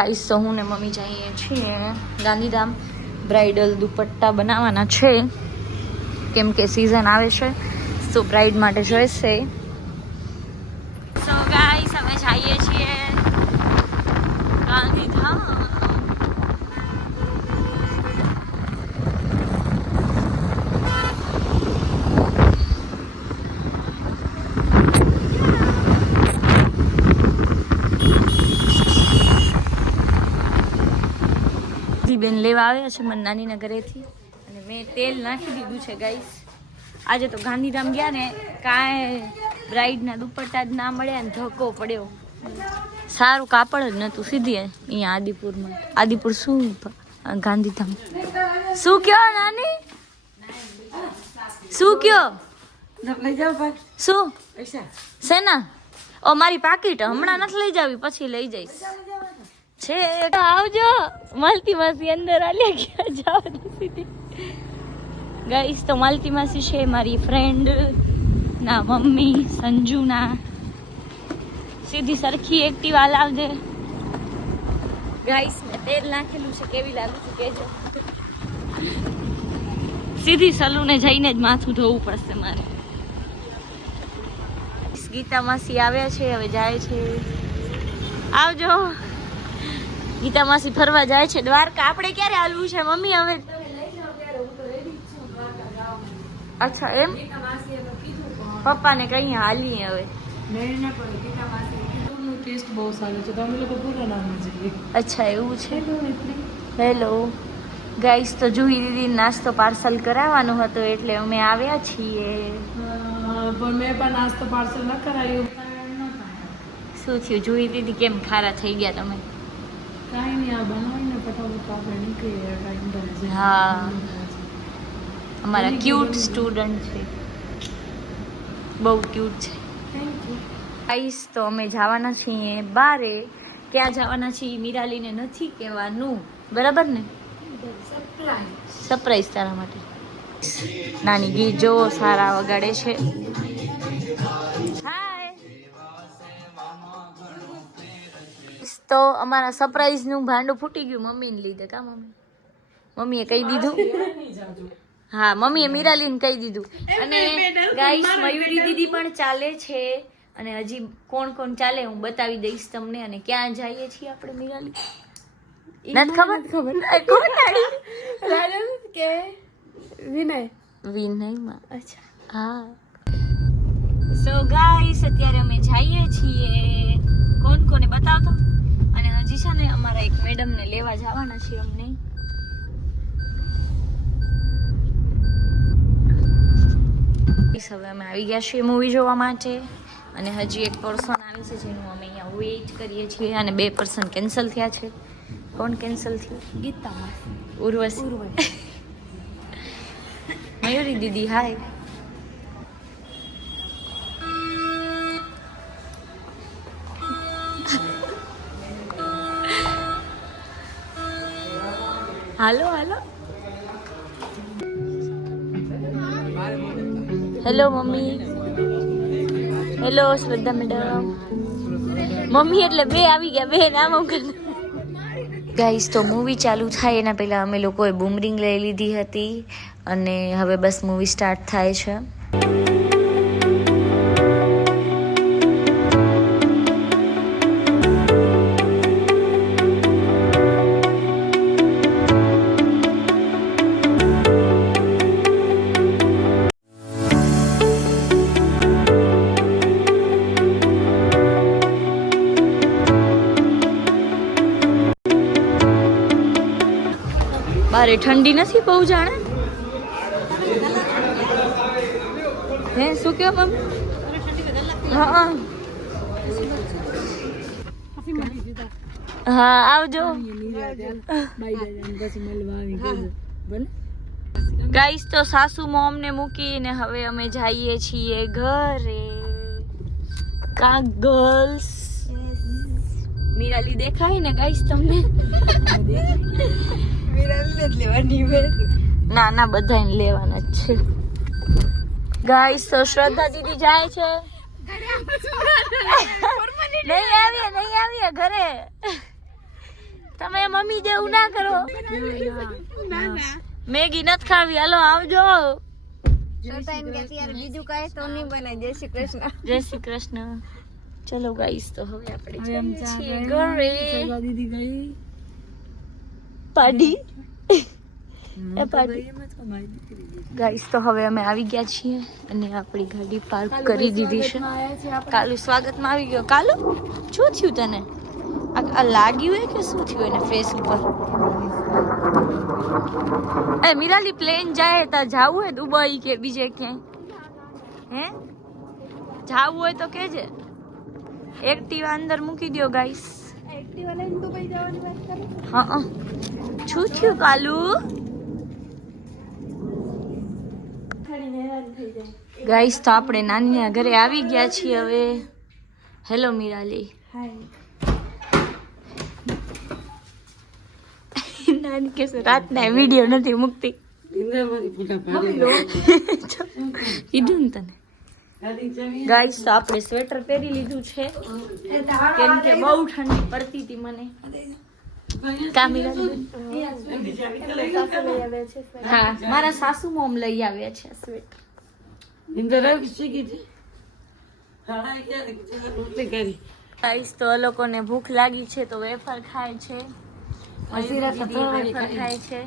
Guys તો હું ને મમ્મી જઈએ છીએ ગાંધીધામ બ્રાઇડલ દુપટ્ટા બનાવવાના છે કેમ કે સિઝન આવે છે તો બ્રાઇડ માટે જોઈશે સો ગાઈસ અમે જઈએ છીએ ગાંધીધામ બેન લેવા આવ્યા છે મને નાનીના ઘરેથી અને મેં તેલ નાખી દીધું છે ગાઈસ આજે તો ગાંધીધામ ગયા ને કાંઈ બ્રાઇડના દુપટ્ટા જ ના મળ્યા ને ધક્કો પડ્યો સારું કાપડ જ નહોતું સીધી અહીંયા આદિપુરમાં આદિપુર શું ગાંધીધામ શું કયો નાની શું કયો શું શેના ઓ મારી પાકીટ હમણાં નથી લઈ જાવી પછી લઈ જઈશ છે આવજો માલતી માસી અંદર આલ્યા ગયા જાવ સીધી ગાઈસ તો માલતી માસી છે મારી ફ્રેન્ડ ના મમ્મી સંજુના સીધી સરખી એક્ટિવા લાવજે ગાઈસ મેં તેલ નાખેલું છે કેવી લાગુ છું કેજો સીધી સલૂને જઈને જ માથું ધોવું પડશે મારે ગીતા માસી આવ્યા છે હવે જાય છે આવજો ગીતા માસી ફરવા જાય છે દ્વારકા આપણે ક્યારે હાલવું છે મમ્મી હવે અચ્છા એમ પપ્પાને કઈ હાલીએ હવે અચ્છા એવું છે હેલો ગાઈસ તો જુહી દીદી નાસ્તો પાર્સલ કરાવવાનો હતો એટલે અમે આવ્યા છીએ પણ મેં પણ નાસ્તો પાર્સલ ન કરાયું શું થયું જુહી દીદી કેમ ખારા થઈ ગયા તમે કાંઈ નહીં આ બનાવીને ફટાફટ આપણે નીકળીએ ટાઈમ હા અમારા ક્યુટ સ્ટુડન્ટ છે બહુ ક્યુટ છે થેન્ક યુ ગાઈસ તો અમે જવાના છીએ બારે ક્યાં જવાના છીએ મીરાલીને નથી કહેવાનું બરાબર ને સરપ્રાઈઝ તારા માટે નાની ગીત જો સારા વગાડે છે હાય તો અમારા સરપ્રાઈઝ નું ભાંડું ફૂટી ગયું મમ્મીને લીધે કા મમ્મીએ કહી દીધું હા મમ્મીએ મીરાલીને કહી દીધું અને ગાઈસ મયુરી દીદી પણ ચાલે છે અને હજી કોણ કોણ ચાલે હું બતાવી દઈશ તમને અને ક્યાં જઈએ છીએ આપણે મીરાલી નથી ખબર કે વિનયમાં અચ્છા હા સો ગાઈસ અત્યારે અમે જઈએ છીએ કોણ કોને બતાવતો અને હજી છે ને અમારા એક મેડમ ને લેવા જવાના છે અમને હવે અમે આવી ગયા છીએ મૂવી જોવા માટે અને હજી એક પર્સન આવી છે જેનું અમે અહીંયા વેઇટ કરીએ છીએ અને 2 પર્સન કેન્સલ થયા છે કોણ કેન્સલ થયું ગીતા ઉર્વશી મયુરી દીદી હાય હાલો હાલો હેલો મમ્મી હેલો શ્રદ્ધા મેડમ મમ્મી એટલે 2 આવી ગયા 2 નામ ગાઈસ તો મૂવી ચાલુ થાય એના પહેલાં અમે લોકોએ બૂમરિંગ લઈ લીધી હતી અને હવે બસ મૂવી સ્ટાર્ટ થાય છે બારે ઠંડી નથી બહુ જાણે હે શું કહો મમ્મી હા હા આવજો ગાઈસ તો સાસુ મોમ ને મૂકીને હવે અમે જઈએ છીએ ઘરે કા ગર્લ્સ મીરાલી દેખાય ને ગાઈસ તમને ના ના બધાને લેવાના જ છે ગાઈસ તો શ્રદ્ધા દીદી જાય છે નહીં આવીએ ઘરે તમે મમ્મી જેવું ના કરો. મેગી નથી ખાવી, હાલો આવજો. બીજું કાંઈ તો નહીં બનાય. જય શ્રી કૃષ્ણ. જય શ્રી કૃષ્ણ. ચલો ગાઈસ, તો હવે આપણે જઈએ છીએ ઘરે ઘરે. દીદી ગઈ પાડી એ પાડી એમ જ કમાઈ દીકરી ગાઈસ, તો હવે અમે આવી ગયા છીએ અને આપણી ગાડી પાર્ક કરી દીધી છે. કાલુ સ્વાગતમાં આવી ગયો. કાલુ શું થયું તને? આ લાગ્યું હે કે શું થયું એને ફેસ ઉપર? એ મિરાલી, પ્લેન જાય તો જાવું હે દુબઈ કે બીજે ક્યાંય? હે જાવું હોય તો કેજે. એક્ટિવા અંદર મૂકી દો ગાઈસ. એક્ટિવા લઈને દુબઈ જવાની વાત કરે. હા, શું થયું કાલુ? ગાઈસ, તો આપણે નાનીના ઘરે આવી ગયા છીએ હવે. હેલો મિરાલી. નાની કે રાતના વિડીયો નથી મૂકતી. કીધું ને તને. ગાઈસ, તો આપણે સ્વેટર પહેરી લીધું છે કેમ કે બહુ ઠંડી પડતી હતી મને. કા મિરાલી? હા, મારા સાસુ મોમ લઈ આવ્યા છે સ્વેટર. ગાઈસ, તો આ લોકોને ભૂખ લાગી છે તો વેફર ખાય છે. દીદી વેફર ખાય છે.